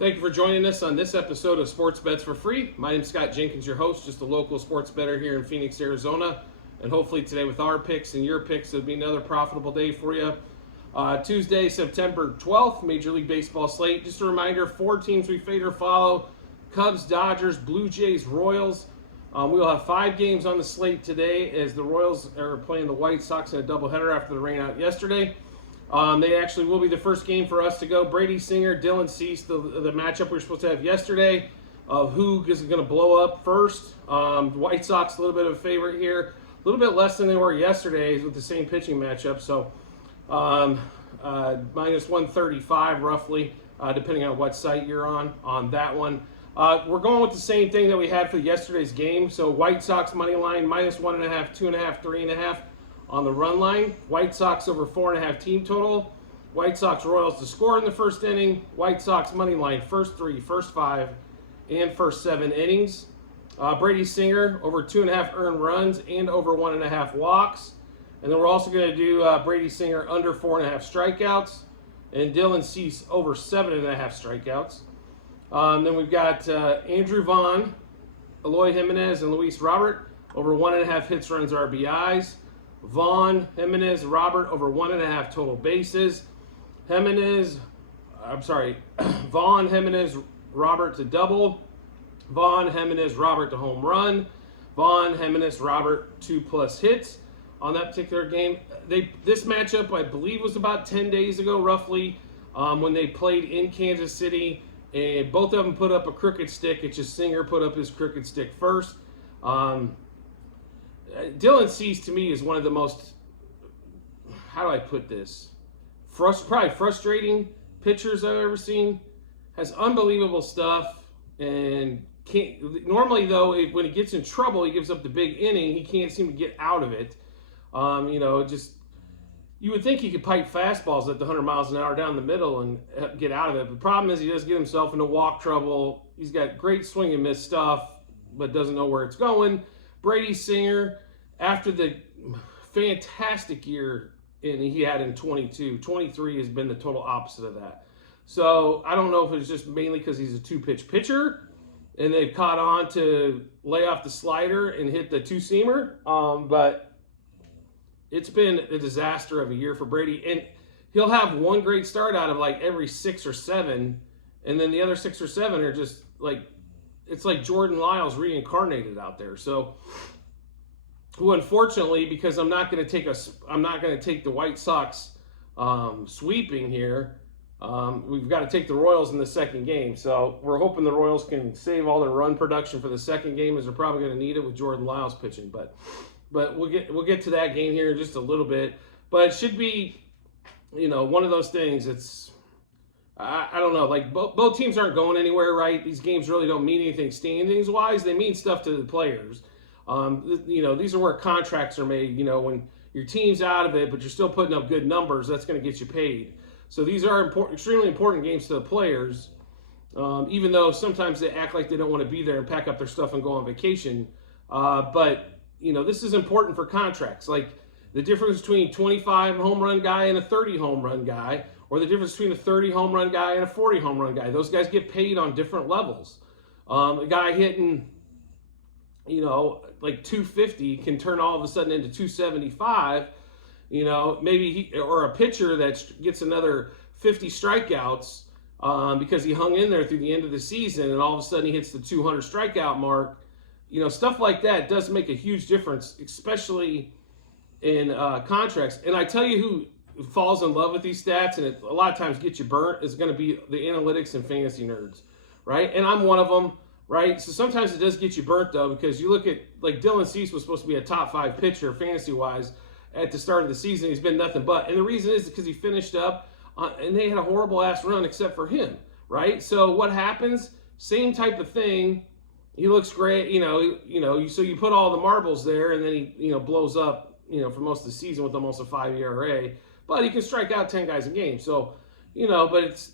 Thank you for joining us on this episode of Sports Bets for Free. My name is Scott Jenkins, your host, just a local sports bettor here in Phoenix, Arizona. And hopefully today with our picks and your picks, it'll be another profitable day for you. Tuesday, September 12th, Major League Baseball slate. Just a reminder, 4 teams we fade or follow: Cubs, Dodgers, Blue Jays, Royals. We'll have 5 games on the slate today as the Royals are playing the White Sox in a doubleheader after the rain out yesterday. They actually will be the first game for us to go. Brady Singer, Dylan Cease, the matchup we were supposed to have yesterday of who is going to blow up first. White Sox, a little bit of a favorite here. A little bit less than they were yesterday with the same pitching matchup. So minus 135 roughly, depending on what site you're on that one. We're going with the same thing that we had for yesterday's game. So White Sox money line, minus 1.5, 2.5, 3.5. On the run line, White Sox over 4.5 team total. White Sox Royals to score in the first inning. White Sox money line, first 3, first 5, and first 7 innings. Brady Singer over 2.5 earned runs and over 1.5 walks. And then we're also going to do Brady Singer under 4.5 strikeouts. And Dylan Cease over 7.5 strikeouts. Then we've got Andrew Vaughn, Eloy Jimenez, and Luis Robert over 1.5 hits, runs, RBIs. Vaughn, Jimenez, Robert over 1.5 total bases. Vaughn, Jimenez, Robert to double. Vaughn, Jimenez, Robert to home run. Vaughn, Jimenez, Robert 2+ hits on that particular game. This matchup, I believe, was about 10 days ago, roughly, when they played in Kansas City, and both of them put up a crooked stick. It's just Singer put up his crooked stick first. Dylan Cease, to me, is one of the most, how do I put this, probably frustrating pitchers I've ever seen. Has unbelievable stuff, and can't, normally, though, when he gets in trouble, he gives up the big inning. He can't seem to get out of it. You would think he could pipe fastballs at the 100 miles an hour down the middle and get out of it. But the problem is he does get himself into walk trouble. He's got great swing and miss stuff, but doesn't know where it's going. Brady Singer, after the fantastic year he had in 22, 23 has been the total opposite of that. So I don't know if it's just mainly because he's a 2-pitch pitcher and they've caught on to lay off the slider and hit the 2-seamer, but it's been a disaster of a year for Brady. And he'll have one great start out of like every 6 or 7, and then the other 6 or 7 are just like, it's like Jordan Lyles reincarnated out there. So, who unfortunately, because I'm not going to take the White Sox sweeping here. We've got to take the Royals in the second game. So we're hoping the Royals can save all their run production for the second game, as they're probably going to need it with Jordan Lyles pitching. But we'll get to that game here in just a little bit. But it should be, one of those things. It's I don't know, like both teams aren't going anywhere, right? These games really don't mean anything standings-wise. They mean stuff to the players. These are where contracts are made. When your team's out of it, but you're still putting up good numbers, that's going to get you paid. So these are extremely important games to the players, even though sometimes they act like they don't want to be there and pack up their stuff and go on vacation. But this is important for contracts. Like the difference between 25 home run guy and a 30 home run guy, or the difference between a 30 home run guy and a 40 home run guy. Those guys get paid on different levels. A guy hitting, like 250 can turn all of a sudden into 275. Or a pitcher that gets another 50 strikeouts because he hung in there through the end of the season, and all of a sudden he hits the 200 strikeout mark. Stuff like that does make a huge difference, especially in contracts. And I tell you who falls in love with these stats, and it a lot of times gets you burnt, is going to be the analytics and fantasy nerds, right? And I'm one of them, right? So sometimes it does get you burnt, though, because you look at, like, Dylan Cease was supposed to be a top 5 pitcher fantasy-wise at the start of the season. He's been nothing but. And the reason is because he finished up, and they had a horrible-ass run except for him, right? So what happens? Same type of thing. He looks great, so you put all the marbles there, and then he, blows up, for most of the season with almost a 5 ERA. But he can strike out 10 guys a game. So, but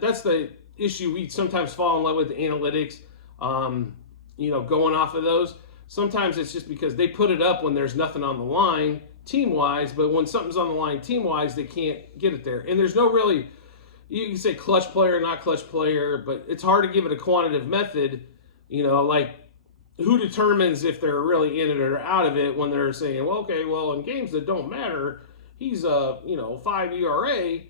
that's the issue. We sometimes fall in love with the analytics, going off of those. Sometimes it's just because they put it up when there's nothing on the line team-wise, but when something's on the line team-wise, they can't get it there. And there's no really, you can say clutch player, not clutch player, but it's hard to give it a quantitative method. Like who determines if they're really in it or out of it when they're saying, well, okay, well, in games that don't matter, he's a 5 ERA,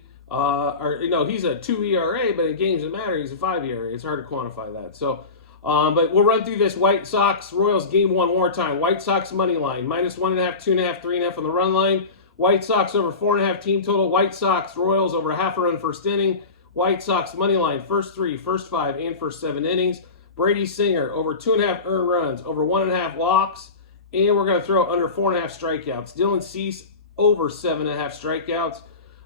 he's a 2 ERA, but in games that matter, he's a 5 ERA. It's hard to quantify that. So, but we'll run through this White Sox Royals game one more time. White Sox money line -1.5, 2.5, 3.5 on the run line. White Sox over 4.5 team total. White Sox Royals over half a run first inning. White Sox money line first 3, first 5, and first 7 innings. Brady Singer over 2.5 earned runs, over 1.5 walks, and we're going to throw under 4.5 strikeouts. Dylan Cease over 7.5 strikeouts.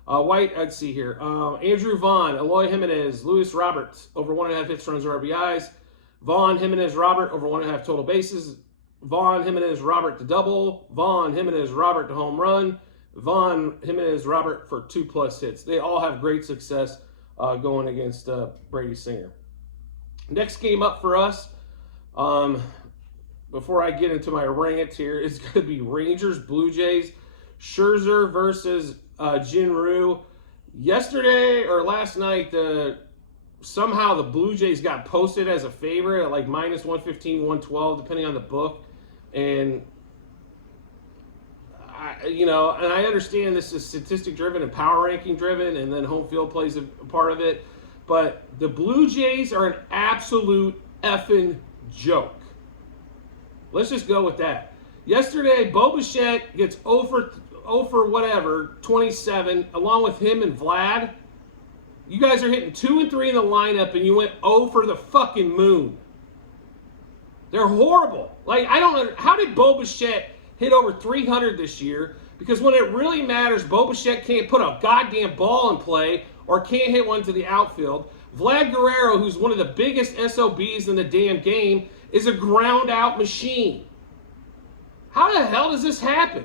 Let's see here. Andrew Vaughn, Eloy Jimenez, Luis Roberts over 1.5 hits, runs, or RBIs. Vaughn, Jimenez, Robert over 1.5 total bases. Vaughn, Jimenez, Robert to double. Vaughn, Jimenez, Robert to home run. Vaughn, Jimenez, Robert for 2+ hits. They all have great success going against Brady Singer. Next game up for us, before I get into my rant here, is going to be Rangers, Blue Jays. Scherzer versus Jinru. Yesterday or last night, somehow the Blue Jays got posted as a favorite at like -115, 112, depending on the book. And I understand this is statistic driven and power ranking driven, and then home field plays a part of it. But the Blue Jays are an absolute effing joke. Let's just go with that. Yesterday, Bo Bichette gets 0 for whatever, 27, along with him and Vlad. You guys are hitting 2 and 3 in the lineup, and you went 0 for the fucking moon. They're horrible. Like, I don't know. How did Bo Bichette hit over 300 this year? Because when it really matters, Bo Bichette can't put a goddamn ball in play or can't hit one to the outfield. Vlad Guerrero, who's one of the biggest SOBs in the damn game, is a ground-out machine. How the hell does this happen?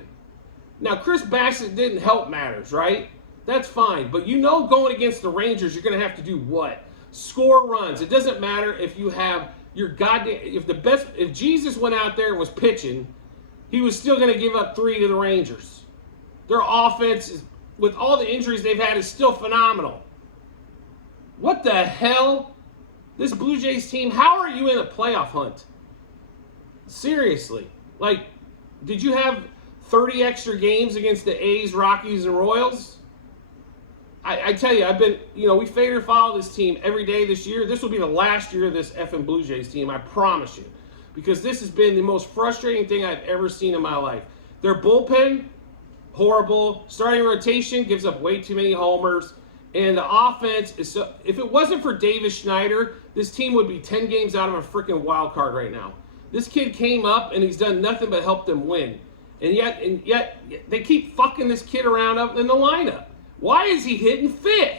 Now, Chris Bassett didn't help matters, right? That's fine. But going against the Rangers, you're going to have to do what? Score runs. It doesn't matter if you have your goddamn... If Jesus went out there and was pitching, he was still going to give up 3 to the Rangers. Their offense, with all the injuries they've had, is still phenomenal. What the hell? This Blue Jays team, how are you in a playoff hunt? Seriously. Like, did you have 30 extra games against the A's, Rockies, and Royals? I tell you, we fade or follow this team every day this year. This will be the last year of this effing Blue Jays team, I promise you. Because this has been the most frustrating thing I've ever seen in my life. Their bullpen, horrible. Starting rotation gives up way too many homers. And the offense is so... If it wasn't for Davis Schneider, this team would be 10 games out of a freaking wild card right now. This kid came up, and he's done nothing but help them win. And yet they keep fucking this kid around up in the lineup. Why is he hitting 5th?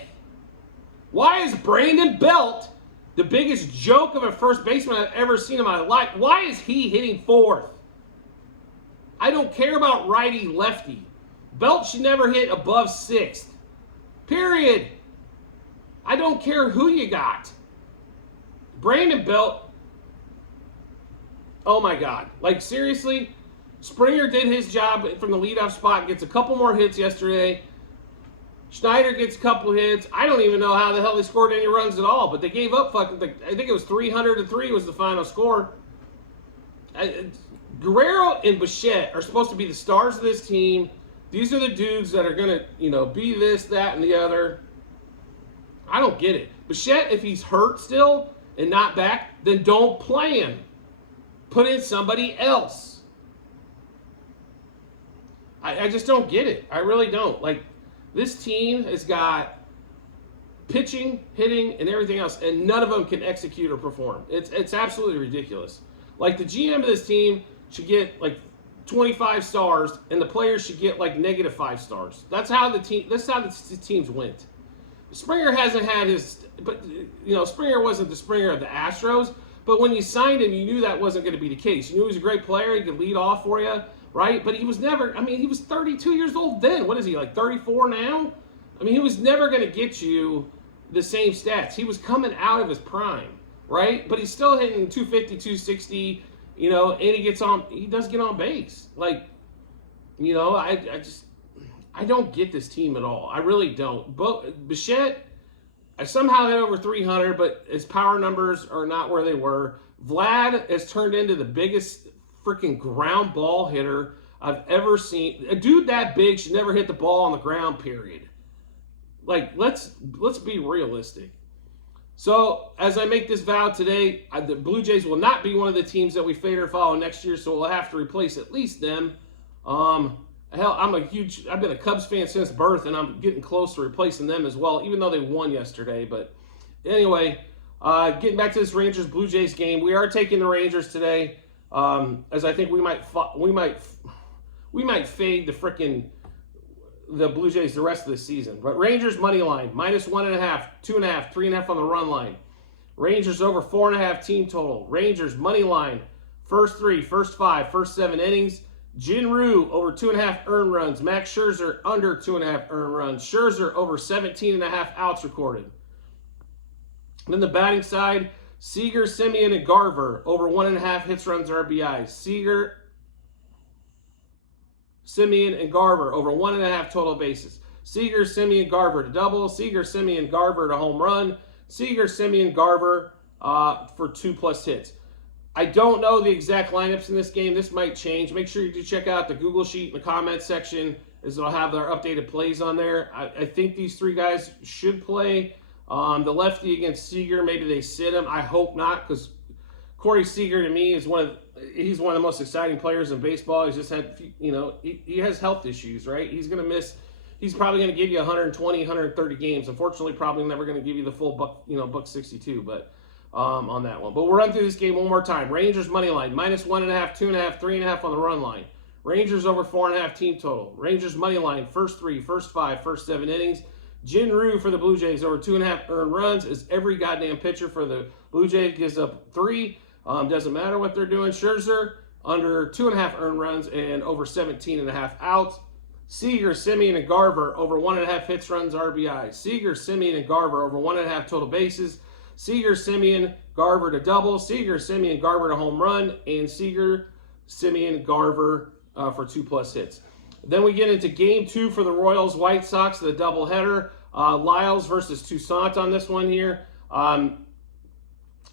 Why is Brandon Belt, the biggest joke of a first baseman I've ever seen in my life, why is he hitting 4th? I don't care about righty-lefty. Belt should never hit above 6th. Period. I don't care who you got. Brandon Belt, oh my God. Like, seriously, Springer did his job from the leadoff spot, gets a couple more hits yesterday. Schneider gets a couple hits. I don't even know how the hell they scored any runs at all, but they gave up I think it was 300-3 was the final score. Guerrero and Bichette are supposed to be the stars of this team. These are the dudes that are going to, be this, that, and the other. I don't get it. Bichette, if he's hurt still and not back, then don't play him. Put in somebody else. I just don't get it. I really don't. Like, this team has got pitching, hitting, and everything else, and none of them can execute or perform. It's absolutely ridiculous. Like, the GM of this team should get, like, 25 stars, and the players should get, like, -5 stars. That's how the teams went. Springer hasn't had his... But, Springer wasn't the Springer of the Astros, but when you signed him, you knew that wasn't going to be the case. You knew he was a great player. He could lead off for you. Right? But he was never, he was 32 years old then. What is he, like 34 now? He was never going to get you the same stats. He was coming out of his prime, right? But he's still hitting 250, 260, and he does get on base. Like, I don't get this team at all. I really don't. Bichette, I somehow hit over 300, but his power numbers are not where they were. Vlad has turned into the biggest freaking ground ball hitter I've ever seen. A dude that big should never hit the ball on the ground, period. Like, let's be realistic. So, as I make this vow today, the Blue Jays will not be one of the teams that we fade or follow next year, so we'll have to replace at least them. Hell, I've been a Cubs fan since birth, and I'm getting close to replacing them as well, even though they won yesterday. But anyway, getting back to this Rangers-Blue Jays game, we are taking the Rangers today, as I think we might fade the Blue Jays the rest of the season. But Rangers money line, -1.5, 2.5, 3.5 on the run line. Rangers over 4.5 team total. Rangers money line, first 3, first 5, first 7 innings. Jinru over 2.5 earned runs. Max Scherzer under 2.5 earned runs. Scherzer over 17.5 outs recorded. Then the batting side, Seager, Semien, and Garver over 1.5 hits, runs, RBIs. Seager, Semien, and Garver over 1.5 total bases. Seager, Semien, Garver to double. Seager, Semien, Garver to home run. Seager, Semien, Garver for 2+ hits. I don't know the exact lineups in this game. This might change. Make sure you do check out the Google sheet in the comments section, as it'll have their updated plays on there. I think these 3 guys should play. The lefty against Seager, maybe they sit him. I hope not, because Corey Seager to me is he's one of the most exciting players in baseball. He's just had, he has health issues, right? He's going to miss. He's probably going to give you 120, 130 games. Unfortunately, probably never going to give you the full buck 62, but on that one. But we'll run through this game one more time. Rangers money line, -1.5, 2.5, 3.5 on the run line. Rangers over 4.5 team total. Rangers money line, first 3, first 5, first 7 innings. Jinru for the Blue Jays over 2.5 earned runs. Is every goddamn pitcher for the Blue Jays gives up 3. Doesn't matter what they're doing. Scherzer under 2.5 earned runs and over 17.5 outs. Seager, Semien, and Garver over 1.5 hits, runs, RBIs. Seager, Semien, and Garver over 1.5 total bases. Seager, Semien, Garver to double. Seager, Semien, Garver to home run. And Seager, Semien, Garver for 2+ hits. Then we get into game 2 for the Royals White Sox, the doubleheader. Lyles versus Toussaint on this one here.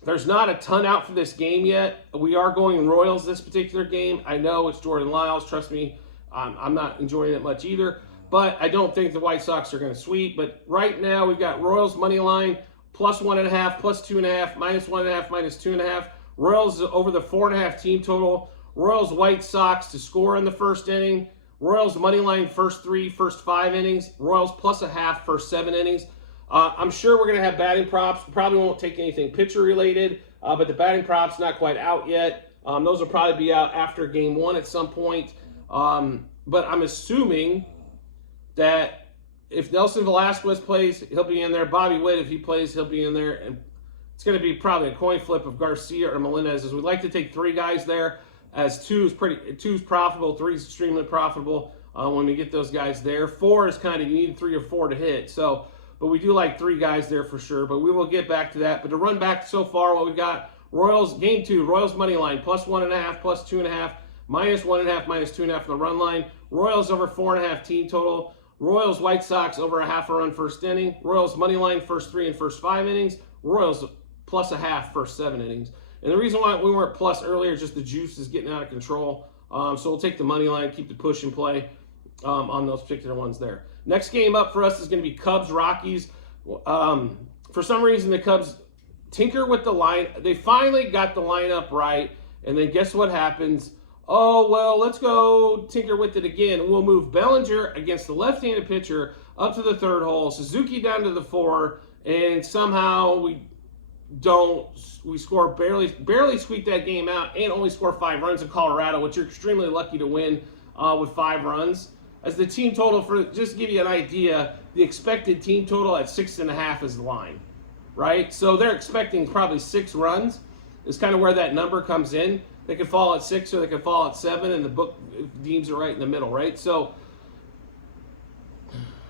There's not a ton out for this game yet. We are going Royals this particular game. I know it's Jordan Lyles. Trust me, I'm not enjoying it much either. But I don't think the White Sox are going to sweep. But right now we've got Royals money line, +1.5, +2.5, -1.5, -2.5. Royals over the 4.5 team total. Royals White Sox to score in the first inning. Royals money line, first 3, first 5 innings. Royals +0.5, first 7 innings. I'm sure we're going to have batting props. Probably won't take anything pitcher related, but the batting props not quite out yet. Those will probably be out after game 1 at some point. But I'm assuming that if Nelson Velasquez plays, he'll be in there. Bobby Witt, if he plays, he'll be in there. And it's going to be probably a coin flip of Garcia or Melendez, as we'd like to take 3 guys there, as 2 is profitable, 3 is extremely profitable when we get those guys there. 4 is kind of, you need 3 or 4 to hit. So, but we do like 3 guys there for sure. But we will get back to that. But to run back so far, what we've got, Royals, game 2, Royals money line, +1.5, +2.5, -1.5, -2.5 on the run line. Royals over 4.5 team total. Royals White Sox over 0.5 run first inning. Royals money line, first 3 and first 5 innings. Royals +0.5 first 7 innings. And the reason why we weren't plus earlier is just the juice is getting out of control. So we'll take the money line, keep the push and play on those particular ones there. Next game up for us is going to be Cubs-Rockies. For some reason, the Cubs tinker with the line. They finally got the lineup right, and then guess what happens? Oh, well, let's go tinker with it again. We'll move Bellinger against the left-handed pitcher up to the 3rd hole, Suzuki down to the 4, and somehow we score barely squeak that game out and only score 5 runs in Colorado, which you're extremely lucky to win with 5 runs. As the team total, for just to give you an idea, the expected team total at 6.5 is the line, right? So they're expecting probably 6 runs is kind of where that number comes in. They could fall at 6 or they could fall at 7, and the book deems it right in the middle, right? So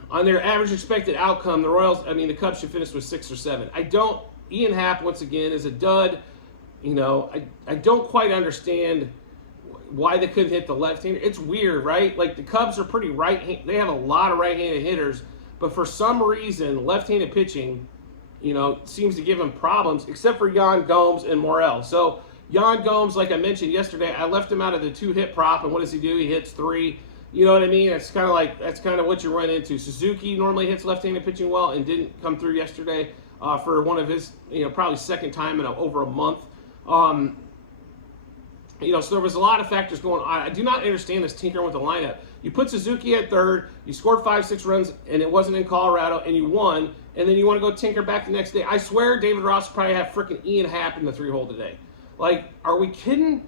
on their average expected outcome, the Cubs should finish with 6 or 7. Ian Happ, once again, is a dud. I don't quite understand why they couldn't hit the left-hander. It's weird, right? Like, the Cubs are pretty right-handed. They have a lot of right-handed hitters, but for some reason, left-handed pitching seems to give him problems, except for Yan Gomes and Morel. So Yan Gomes, like I mentioned yesterday, I left him out of the 2-hit prop, and what does he do? He hits 3. You know what I mean? That's kind of what you run into. Suzuki normally hits left-handed pitching well and didn't come through yesterday for one of his, probably second time in over a month. So there was a lot of factors going on. I do not understand this tinkering with the lineup. You put Suzuki at third, you scored 5-6 runs, and it wasn't in Colorado, and you won, and then you want to go tinker back the next day. I swear David Ross probably had freaking Ian Happ in the 3-hole today. Like, are we kidding?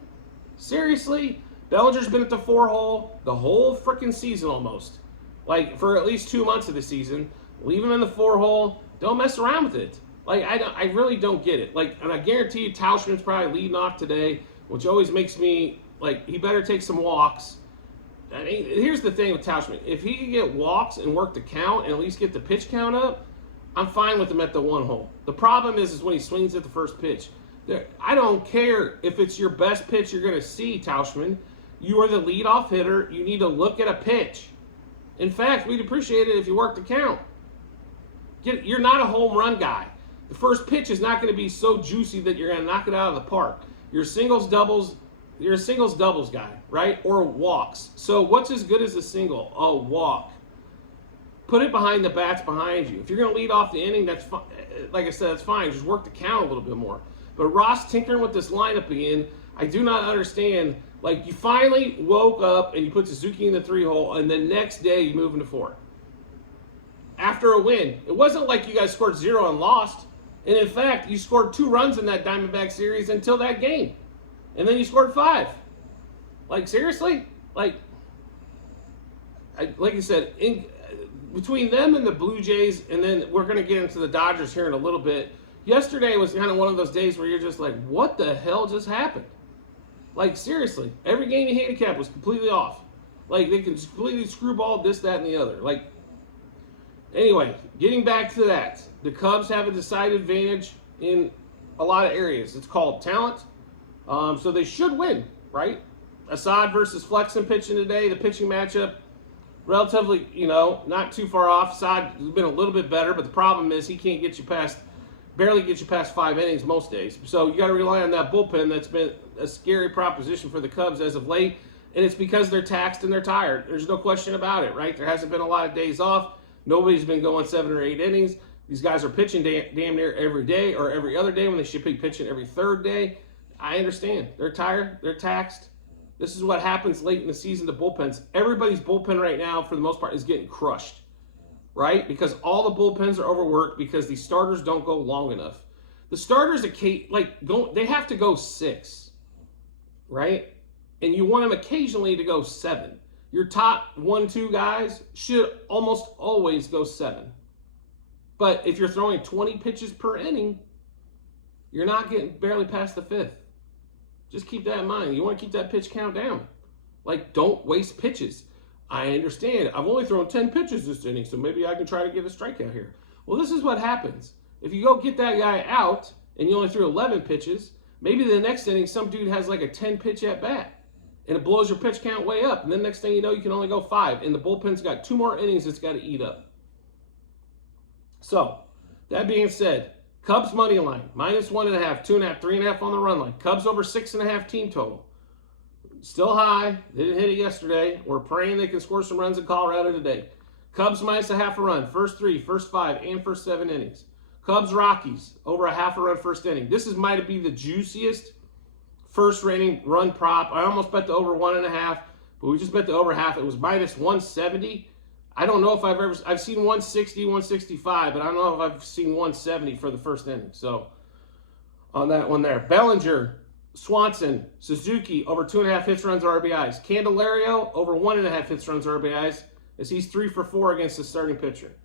Seriously? Bellinger's been at the 4-hole the whole freaking season almost. Like, for at least 2 months of the season. Leave him in the 4-hole. Don't mess around with it. Like, I really don't get it. Like, and I guarantee you Tauchman's probably leading off today, which always makes me, like, he better take some walks. I mean, here's the thing with Tauchman. If he can get walks and work the count and at least get the pitch count up, I'm fine with him at the 1-hole. The problem is when he swings at the first pitch. I don't care if it's your best pitch you're going to see, Tauchman. You are the leadoff hitter. You need to look at a pitch. In fact, we'd appreciate it if you work the count. You're not a home run guy. The first pitch is not going to be so juicy that you're going to knock it out of the park. You're a singles doubles guy, right? Or walks. So what's as good as a single? A walk. Put it behind the bats behind you. If you're going to lead off the inning, that's fine. Like I said, that's fine. Just work the count a little bit more. But Ross tinkering with this lineup again, I do not understand. Like, you finally woke up and you put Suzuki in the 3-hole, and the next day you move into 4. After a win. It wasn't like you guys scored 0 and lost. And in fact, you scored 2 runs in that Diamondback series until that game. And then you scored 5. Like, seriously? Like I said, between them and the Blue Jays, and then we're going to get into the Dodgers here in a little bit. Yesterday was kind of one of those days where you're just like, what the hell just happened? Like, seriously, every game you handicap was completely off. Like, they can completely screwball this, that, and the other. Like, anyway, getting back to that. The Cubs have a decided advantage in a lot of areas. It's called talent. So they should win, right? Assad versus Flexen pitching today. The pitching matchup, relatively, not too far off. Assad has been a little bit better, but the problem is he can't barely get you past 5 innings most days. So you got to rely on that bullpen that's been a scary proposition for the Cubs as of late, and it's because they're taxed and they're tired. There's no question about it, right? There hasn't been a lot of days off. Nobody's been going 7 or 8 innings. These guys are pitching damn near every day or every other day when they should be pitching every third day. I understand. They're tired. They're taxed. This is what happens late in the season to bullpens. Everybody's bullpen right now, for the most part, is getting crushed. Right? Because all the bullpens are overworked because these starters don't go long enough. The starters, they have to go 6, right? And you want them occasionally to go 7. Your top 1-2 guys should almost always go 7. But if you're throwing 20 pitches per inning, you're not getting barely past the 5th. Just keep that in mind. You want to keep that pitch count down. Like, don't waste pitches. I understand. I've only thrown 10 pitches this inning, so maybe I can try to get a strikeout here. Well, this is what happens. If you go get that guy out and you only threw 11 pitches, maybe the next inning some dude has like a 10-pitch at bat, and it blows your pitch count way up. And then next thing you know, you can only go 5, and the bullpen's got 2 more innings it's got to eat up. So, that being said, Cubs money line, -1.5, 2.5, 3.5 on the run line. Cubs over 6.5 team total. Still high. They didn't hit it yesterday. We're praying they can score some runs in Colorado today. Cubs -0.5 run, first 3, first 5, and first 7 innings. Cubs Rockies over 0.5 run first inning. This might be the juiciest first inning run prop. I almost bet the over 1.5, but we just bet the over half. It was -170. I don't know if I've seen 160, 165, but I don't know if I've seen 170 for the first inning. So on that one there, Bellinger, Swanson, Suzuki over 2.5 hits, runs, or RBIs. Candelario over 1.5 hits, runs, or RBIs, as he's 3 for 4 against the starting pitcher.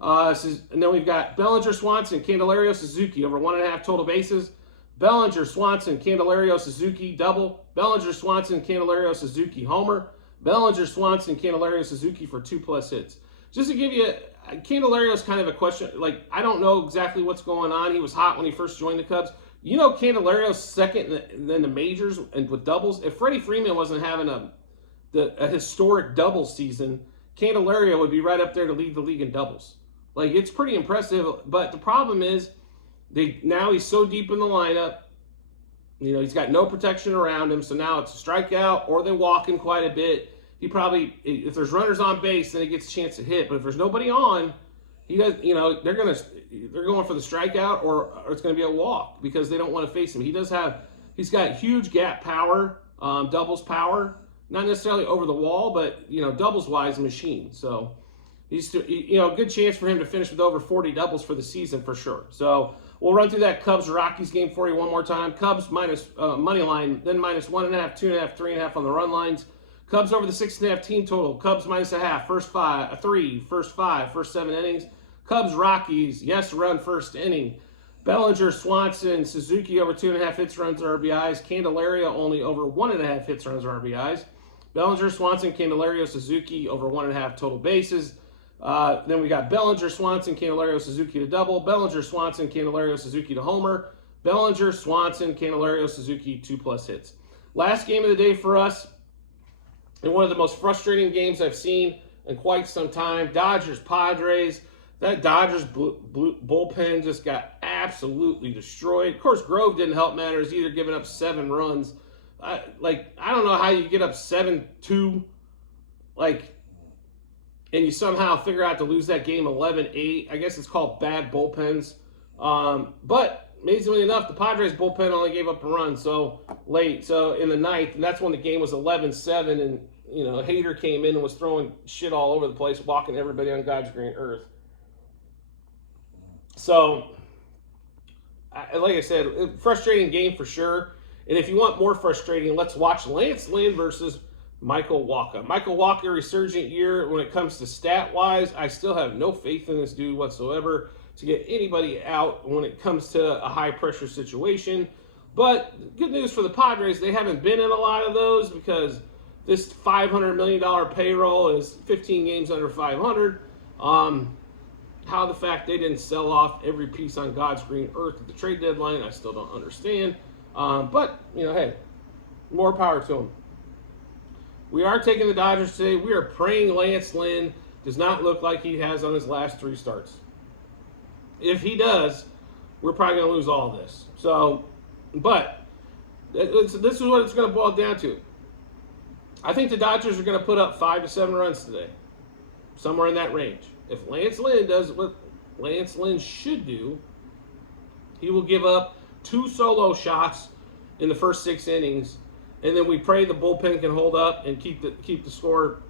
And then we've got Bellinger, Swanson, Candelario, Suzuki over 1.5 total bases. Bellinger, Swanson, Candelario, Suzuki double. Bellinger, Swanson, Candelario, Suzuki homer. Bellinger, Swanson, Candelario, Suzuki for 2+ hits. Just to give you, Candelario's kind of a question. Like, I don't know exactly what's going on. He was hot when he first joined the Cubs. You know, Candelario's second in the majors and with doubles. If Freddie Freeman wasn't having a historic double season, Candelario would be right up there to lead the league in doubles. Like, it's pretty impressive. But the problem is, now he's so deep in the lineup. He's got no protection around him. So now it's a strikeout, or they walk him quite a bit. He probably, if there's runners on base, then he gets a chance to hit. But if there's nobody on, he does. They're going for the strikeout, or it's going to be a walk because they don't want to face him. He's got huge gap power, doubles power, not necessarily over the wall, but doubles wise machine. So he's a good chance for him to finish with over 40 doubles for the season for sure. So we'll run through that Cubs-Rockies game for you one more time. Cubs minus money line, then minus 1.5, 2.5, 3.5 on the run lines. Cubs over the 6.5 team total. Cubs minus a half. First 5, 3, first 5, first 7 innings. Cubs-Rockies, yes run first inning. Bellinger, Swanson, Suzuki over 2.5 hits, runs, RBIs. Candelario only over 1.5 hits, runs, RBIs. Bellinger, Swanson, Candelario, Suzuki over 1.5 total bases. Then we got Bellinger, Swanson, Candelario, Suzuki to double. Bellinger, Swanson, Candelario, Suzuki to homer. Bellinger, Swanson, Candelario, Suzuki, 2+ hits. Last game of the day for us, and one of the most frustrating games I've seen in quite some time. Dodgers, Padres. That Dodgers bullpen just got absolutely destroyed. Of course, Grove didn't help matters either, giving up 7 runs. I don't know how you get up 7-2, and you somehow figure out to lose that game 11-8. I guess it's called bad bullpens. But amazingly enough, the Padres bullpen only gave up a run so late. So in the ninth, and that's when the game was 11-7, and Hader came in and was throwing shit all over the place, walking everybody on God's green earth. So, like I said, frustrating game for sure. And if you want more frustrating, let's watch Lance Lynn versus Michael Wacha. Michael Wacha, resurgent year when it comes to stat-wise. I still have no faith in this dude whatsoever to get anybody out when it comes to a high-pressure situation. But good news for the Padres, they haven't been in a lot of those because this $500 million payroll is 15 games under 500. How the fact they didn't sell off every piece on God's green earth at the trade deadline, I still don't understand. But, hey, more power to them. We are taking the Dodgers today. We are praying Lance Lynn does not look like he has on his last 3 starts. If he does, we're probably going to lose all this. So, but this is what it's going to boil down to. I think the Dodgers are going to put up 5 to 7 runs today, somewhere in that range. If Lance Lynn does what Lance Lynn should do, he will give up 2 solo shots in the first 6 innings, and then we pray the bullpen can hold up and keep the score,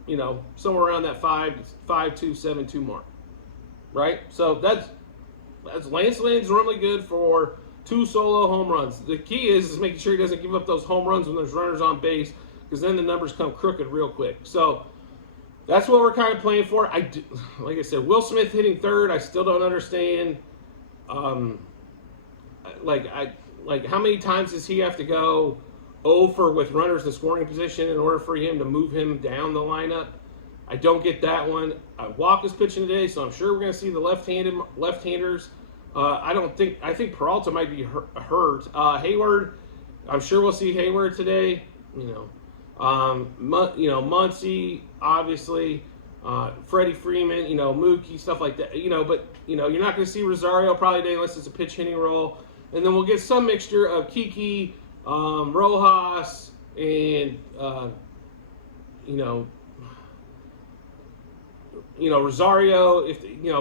somewhere around that 5-2, 7-2 mark, right? So that's Lance Lynn's normally good for 2 solo home runs. The key is making sure he doesn't give up those home runs when there's runners on base, because then the numbers come crooked real quick. So that's what we're kind of playing for. Like I said, Will Smith hitting third, I still don't understand. How many times does he have to go 0 for with runners in scoring position in order for him to move him down the lineup? I don't get that one. Walker's pitching today, so I'm sure we're going to see the left-handers. I think Peralta might be hurt. Hayward, I'm sure we'll see Hayward today. Muncy, obviously, Freddie Freeman, Mookie, stuff like that. But you're not going to see Rosario probably today unless it's a pitch hitting role. And then we'll get some mixture of Kiki, Rojas, and Rosario.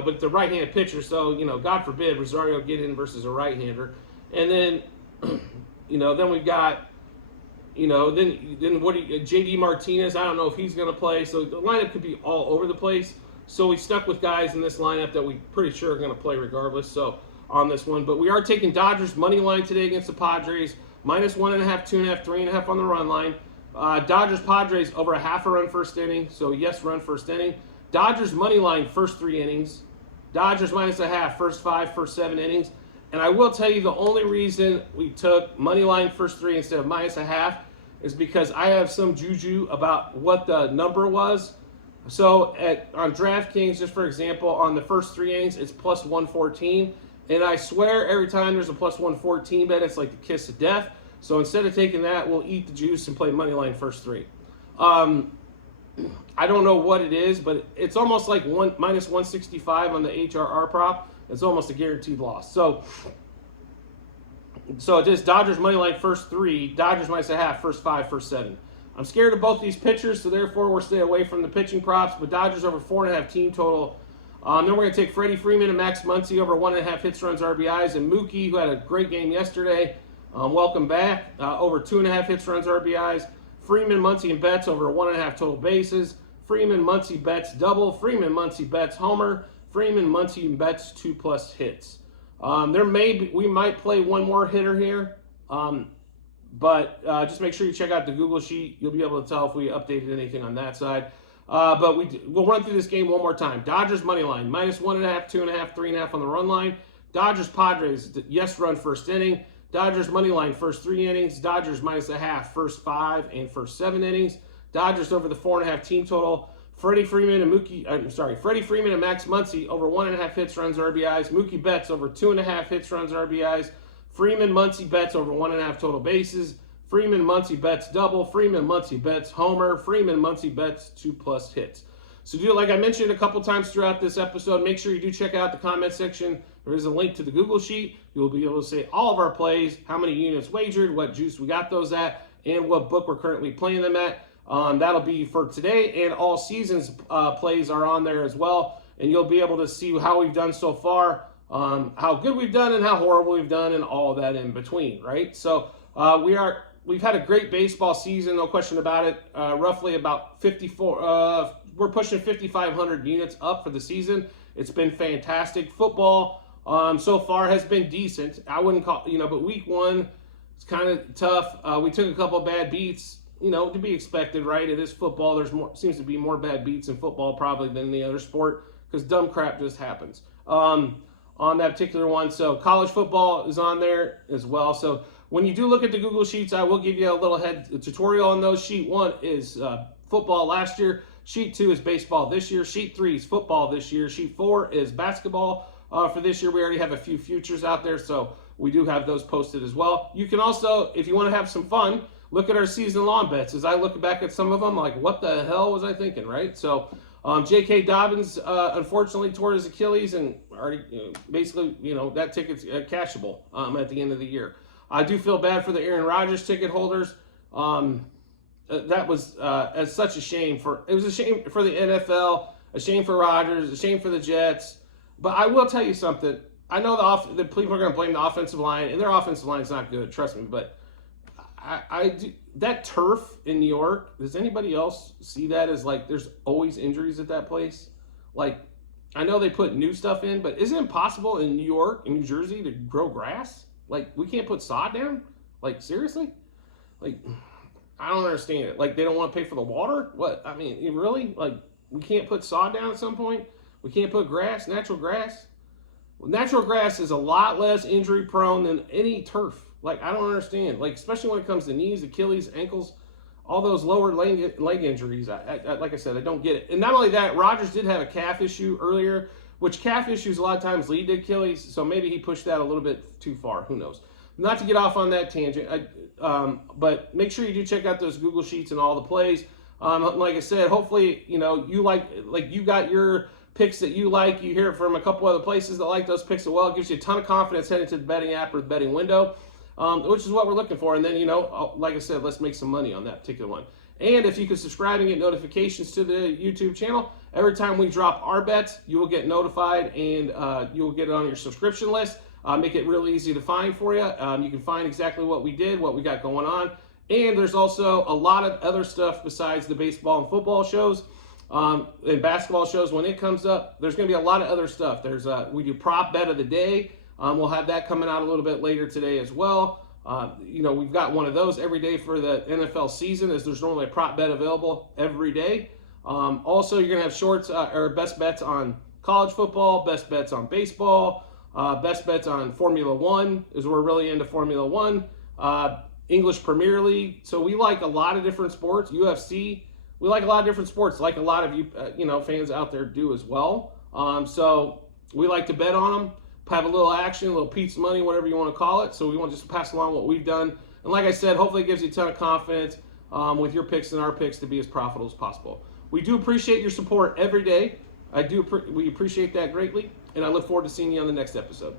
But the right-handed pitcher, so God forbid Rosario get in versus a right-hander. And then, then we've got. Then what? J.D. Martinez, I don't know if he's going to play. So the lineup could be all over the place. So we stuck with guys in this lineup that we pretty sure are going to play regardless. So on this one, but we are taking Dodgers money line today against the Padres, minus 1.5, 2.5, 3.5 on the run line. Dodgers Padres over a half a run first inning. So yes, run first inning. Dodgers money line first 3 innings. Dodgers minus a half first 5, first 7 innings. And I will tell you the only reason we took money line first 3 instead of minus a half is because I have some juju about what the number was. So on DraftKings, just for example, on the first 3 innings, it's plus 114. And I swear every time there's a plus 114 bet, it's like the kiss of death. So instead of taking that, we'll eat the juice and play money line first 3. I don't know what it is, but it's almost like minus 165 on the HRR prop. It's almost a guaranteed loss. So it is Dodgers money line first 3, Dodgers minus a half, first 5, first 7. I'm scared of both these pitchers, so therefore we'll stay away from the pitching props. But Dodgers over 4.5 team total. Then we're going to take Freddie Freeman and Max Muncy over 1.5 hits, runs, RBIs, and Mookie, who had a great game yesterday. Welcome back. Over 2.5 hits, runs, RBIs. Freeman, Muncy, and Betts over 1.5 total bases. Freeman, Muncy, Betts double. Freeman, Muncy, Betts homer. Freeman, Muncy, and Betts 2+ hits. We might play one more hitter here, but just make sure you check out the Google sheet. You'll be able to tell if we updated anything on that side. But we'll run through this game one more time. Dodgers money line, minus 1.5, 2.5, 3.5 on the run line. Dodgers Padres, yes run first inning. Dodgers money line first 3 innings. Dodgers minus a half first 5 and first 7 innings. Dodgers over the 4.5 team total. Freddie Freeman and Max Muncy over 1.5 hits, runs, RBIs. Mookie Betts over 2.5 hits, runs, RBIs. Freeman, Muncy, Betts over 1.5 total bases. Freeman, Muncy, Betts double. Freeman, Muncy, Betts homer. Freeman, Muncy, Betts 2+ hits. So like I mentioned a couple times throughout this episode, make sure you do check out the comment section. There is a link to the Google sheet. You'll be able to see all of our plays, how many units wagered, what juice we got those at, and what book we're currently playing them at. That'll be for today, and all seasons plays are on there as well. And you'll be able to see how we've done so far, how good we've done and how horrible we've done, and all of that in between, right? So we've had a great baseball season, no question about it. Roughly about 54, we're pushing 5,500 units up for the season. It's been fantastic. Football so far has been decent. I wouldn't call, but week 1, it's kind of tough. We took a couple bad beats, to be expected, right? It is football. Seems to be more bad beats in football probably than any other sport, because dumb crap just happens on that particular one. So college football is on there as well. So when you do look at the Google Sheets, I will give you a little tutorial on those. Sheet 1 is football last year. Sheet 2 is baseball this year. Sheet 3 is football this year. Sheet 4 is basketball for this year. We already have a few futures out there, so we do have those posted as well. You can also, if you want to have some fun, look at our season-long bets. As I look back at some of them, like, what the hell was I thinking, right? So J.K. Dobbins, unfortunately, tore his Achilles, and already basically, that ticket's cashable at the end of the year. I do feel bad for the Aaron Rodgers ticket holders. That was as such a shame it was a shame for the NFL, a shame for Rodgers, a shame for the Jets. But I will tell you something. I know the people are going to blame the offensive line, and their offensive line is not good, trust me. But I do, that turf in New York, does anybody else see that as like there's always injuries at that place? Like, I know they put new stuff in, but isn't it possible in New York and New Jersey to grow grass? Like, we can't put sod down? Like, seriously? Like, I don't understand it. Like, they don't want to pay for the water? What? I mean, really? Like, we can't put sod down at some point? We can't put grass, natural grass? Well, natural grass is a lot less injury prone than any turf. Like, I don't understand. Like, especially when it comes to knees, Achilles, ankles, all those lower leg injuries. Like I said, I don't get it. And not only that, Rodgers did have a calf issue earlier, which calf issues a lot of times lead to Achilles, so maybe he pushed that a little bit too far. Who knows? Not to get off on that tangent, but make sure you do check out those Google Sheets and all the plays. Like I said, hopefully, you you got your picks that you like. You hear it from a couple other places that like those picks as well. It gives you a ton of confidence heading to the betting app or the betting window, which is what we're looking for. And then, like I said, let's make some money on that particular one. And if you can subscribe and get notifications to the YouTube channel, every time we drop our bets, you will get notified, and you will get it on your subscription list. Make it real easy to find for you. You can find exactly what we did, what we got going on. And there's also a lot of other stuff besides the baseball and football shows and basketball shows. When it comes up, there's going to be a lot of other stuff. We do prop bet of the day. We'll have that coming out a little bit later today as well. We've got one of those every day for the NFL season, as there's normally a prop bet available every day. Also, you're going to have shorts or best bets on college football, best bets on baseball, best bets on Formula One, as we're really into Formula One, English Premier League. So we like a lot of different sports. UFC, we like a lot of different sports, like a lot of you, fans out there do as well. So we like to bet on them, have a little action, a little pizza money, whatever you want to call it. So we want to just pass along what we've done. And like I said, hopefully it gives you a ton of confidence with your picks and our picks to be as profitable as possible. We do appreciate your support every day. We appreciate that greatly, and I look forward to seeing you on the next episode.